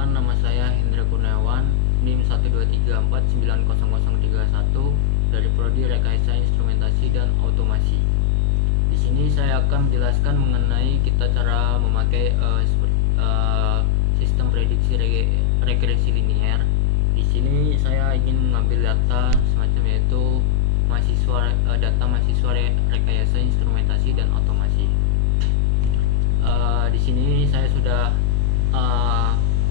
Perkenalkan, nama saya Hendra Kurniawan, NIM 123490031 dari Prodi Rekayasa Instrumentasi dan Otomasi. Di sini saya akan menjelaskan mengenai kita cara memakai sistem prediksi regresi linear. Di sini saya ingin mengambil data semacam yaitu data mahasiswa rekayasa instrumentasi dan otomasi. Di sini saya sudah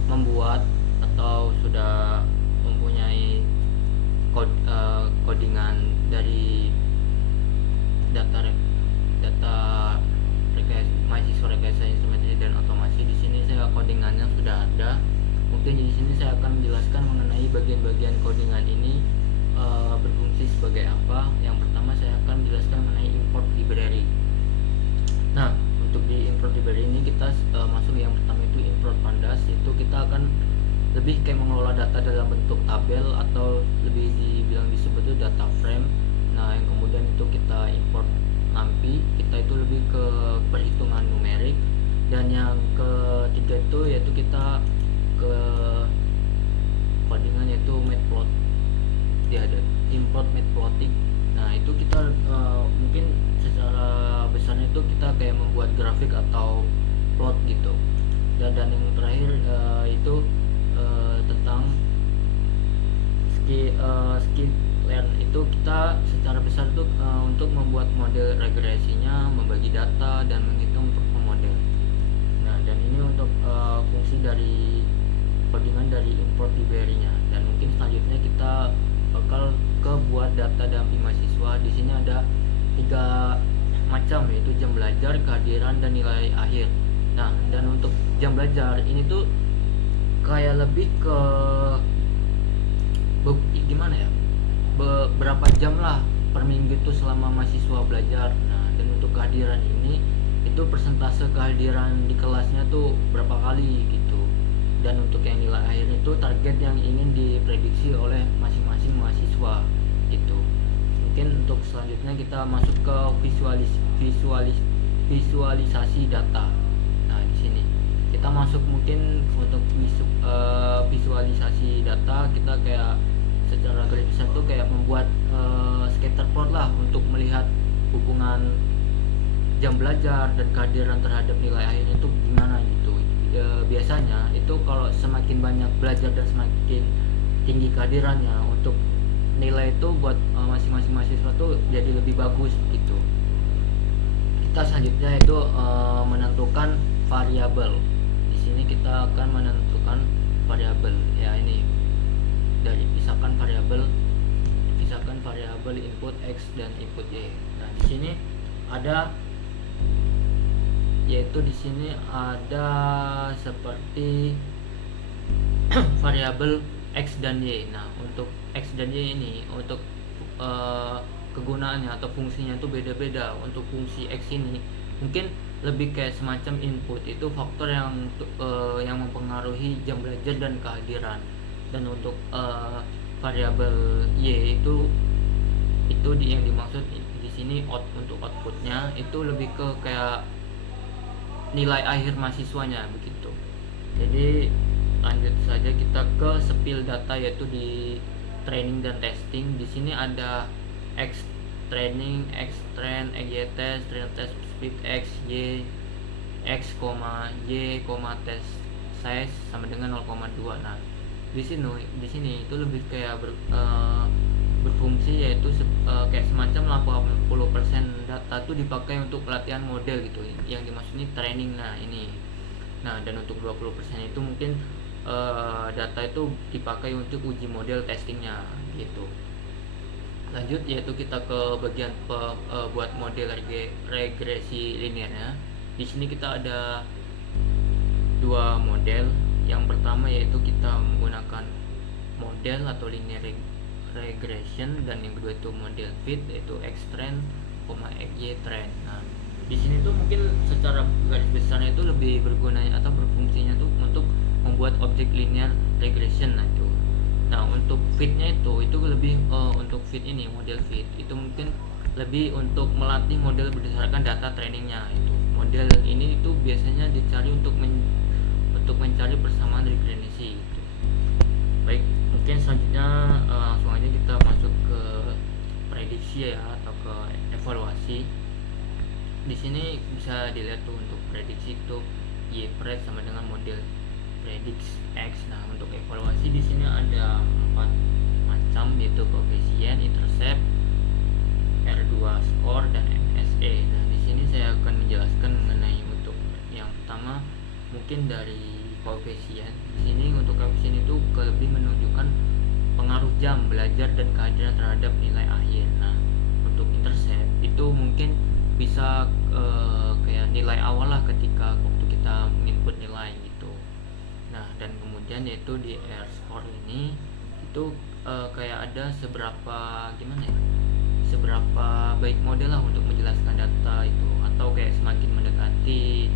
membuat atau sudah mempunyai codingan dari data mahasiswa rekayasa instrumentasi dan otomasi. Di sini saya codingannya sudah ada. Mungkin di sini saya akan menjelaskan mengenai bagian-bagian codingan ini berfungsi sebagai apa. Yang pertama saya akan menjelaskan mengenai import library. Nah, untuk di import library ini kita masuk yang pertama itu import pandas. Itu kita akan lebih kayak mengelola data dalam bentuk tabel atau lebih disebut itu data frame. Nah, yang kemudian itu kita import NumPy, kita itu lebih ke perhitungan numerik. Dan yang ketiga itu yaitu kita ke codingan yaitu matplot. Dia ada import matplotlib. Nah, itu kita mungkin secara besarnya itu kita kayak membuat grafik atau plot gitu. Dan yang terakhir itu tentang sklearn. Itu kita secara besar itu untuk membuat model regresinya, membagi data dan menghitung performa model. Nah, dan ini untuk fungsi dari codingan dari import library-nya. Dan mungkin selanjutnya kita bakal ke buat data damping mahasiswa. Di sini ada 3 macam, yaitu jam belajar, kehadiran, dan nilai akhir. Nah, dan untuk jam belajar ini tuh kayak lebih ke gimana ya, berapa jam lah per minggu itu selama mahasiswa belajar. Nah, dan untuk kehadiran ini itu persentase kehadiran di kelasnya tuh berapa kali gitu. Dan untuk yang nilai akhir itu target yang ingin diprediksi oleh masing-masing mahasiswa gitu. Mungkin untuk selanjutnya kita masuk ke visualisasi data. Nah, di sini kita masuk mungkin untuk visualisasi data. Kita kayak secara garis besar tuh kayak membuat scatter plot lah untuk melihat hubungan jam belajar dan kehadiran terhadap nilai akhirnya itu gimana gitu. Biasanya itu kalau semakin banyak belajar dan semakin tinggi kehadirannya, untuk nilai itu buat masing-masing mahasiswa tuh jadi lebih bagus gitu. Kita selanjutnya itu menentukan variabel. Di sini kita akan menentukan variabel. Ya, ini dari pisahkan variabel input x dan input y. Nah, di sini ada yaitu di sini ada seperti variabel x dan y. Nah, untuk x dan y ini untuk kegunaannya atau fungsinya itu beda-beda. Untuk fungsi x ini mungkin lebih kayak semacam input, itu faktor yang mempengaruhi jam belajar dan kehadiran. Dan untuk variabel y itu yang dimaksud di sini untuk outputnya itu lebih ke kayak nilai akhir mahasiswanya begitu. Jadi lanjut saja kita ke spill data, yaitu di training dan testing. Di sini ada x training, x train, y test, train test, split x, y x, y, test size sama dengan 0,2. Nah, di sini itu lebih kayak berfungsi, yaitu kayak semacam 80% data itu dipakai untuk pelatihan model gitu. Yang dimaksud ini training. Nah, ini. Nah, dan untuk 20% itu mungkin data itu dipakai untuk uji model testingnya gitu. Lanjut yaitu kita ke bagian buat model regresi linearnya. Di sini kita ada 2 model. Yang pertama yaitu kita menggunakan model atau linear regression, dan yang kedua itu model fit, yaitu x trend, y trend. Nah, di sini tuh mungkin secara garis besarnya itu lebih bergunanya atau berfungsinya tuh untuk membuat objek linear regression. Nah, untuk fitnya itu lebih untuk fit ini, model fit itu mungkin lebih untuk melatih model berdasarkan data trainingnya. Itu model ini itu biasanya dicari untuk untuk mencari persamaan regenerasi gitu. Baik, mungkin selanjutnya langsung aja kita masuk ke prediksi ya, atau ke evaluasi. Di sini bisa dilihat tuh untuk prediksi itu Y-pred sama dengan model prediksi X. Nah, untuk evaluasi di sini ada 4 macam, yaitu koefisien, intercept, R2 score, dan MSE. Nah, di sini saya akan menjelaskan mengenai untuk yang pertama mungkin dari koefisien. Di sini untuk koefisien itu lebih menunjukkan pengaruh jam belajar dan kehadiran terhadap nilai akhir. Nah, untuk intercept itu mungkin bisa kayak nilai awal lah ketika waktu kita menginput nilai gitu. Nah, dan kemudian yaitu di R score ini itu kayak ada seberapa gimana ya, seberapa baik model lah untuk menjelaskan data itu, atau kayak semakin mendekati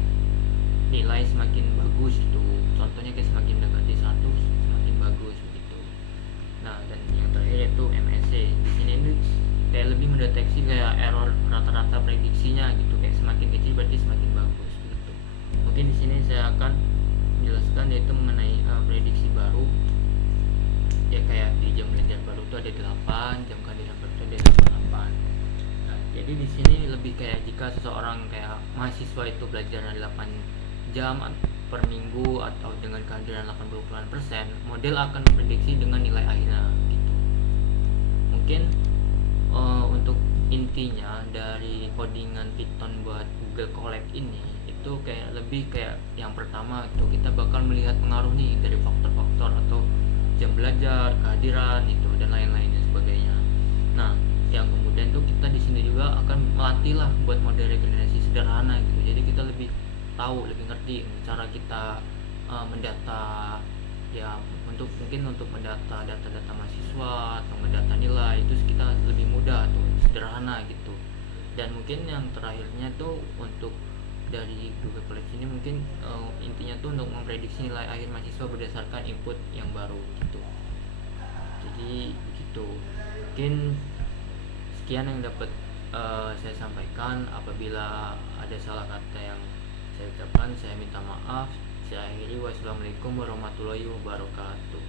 nilai semakin bagus gitu. Contohnya kayak semakin mendekati 1 semakin bagus begitu. Nah, dan yang terakhir yaitu MSC. Di sini ini kayak lebih mendeteksi kayak error rata-rata prediksinya gitu, kayak semakin kecil berarti semakin bagus gitu. Mungkin di sini saya akan menjelaskan yaitu mengenai prediksi baru. Ya kayak di jam belajar baru itu ada 8, jam kehadiran baru itu ada 8. Nah, jadi di sini lebih kayak jika seseorang kayak mahasiswa itu belajar 8 jam per minggu atau dengan kehadiran 80%, model akan memprediksi dengan nilai akhirnya gitu. Mungkin untuk intinya dari codingan Python buat Google Colab ini itu kayak lebih kayak yang pertama itu kita bakal melihat pengaruh nih dari faktor-faktor atau jam belajar, kehadiran itu dan lain-lainnya sebagainya. Nah, yang kemudian tuh kita di sini juga akan melatih lah buat model regenerasi sederhana gitu. Jadi kita lebih tahu, lebih ngerti cara kita mendata ya, mungkin untuk mendata data-data mahasiswa atau mendata nilai itu kita lebih mudah atau sederhana gitu. Dan mungkin yang terakhirnya tuh untuk dari Google Colab ini mungkin intinya tuh untuk memprediksi nilai akhir mahasiswa berdasarkan input yang baru gitu. Jadi begitu. Mungkin sekian yang dapat saya sampaikan. Apabila ada salah kata yang saya ucapkan, saya minta maaf. Saya akhiri. Wassalamualaikum warahmatullahi wabarakatuh.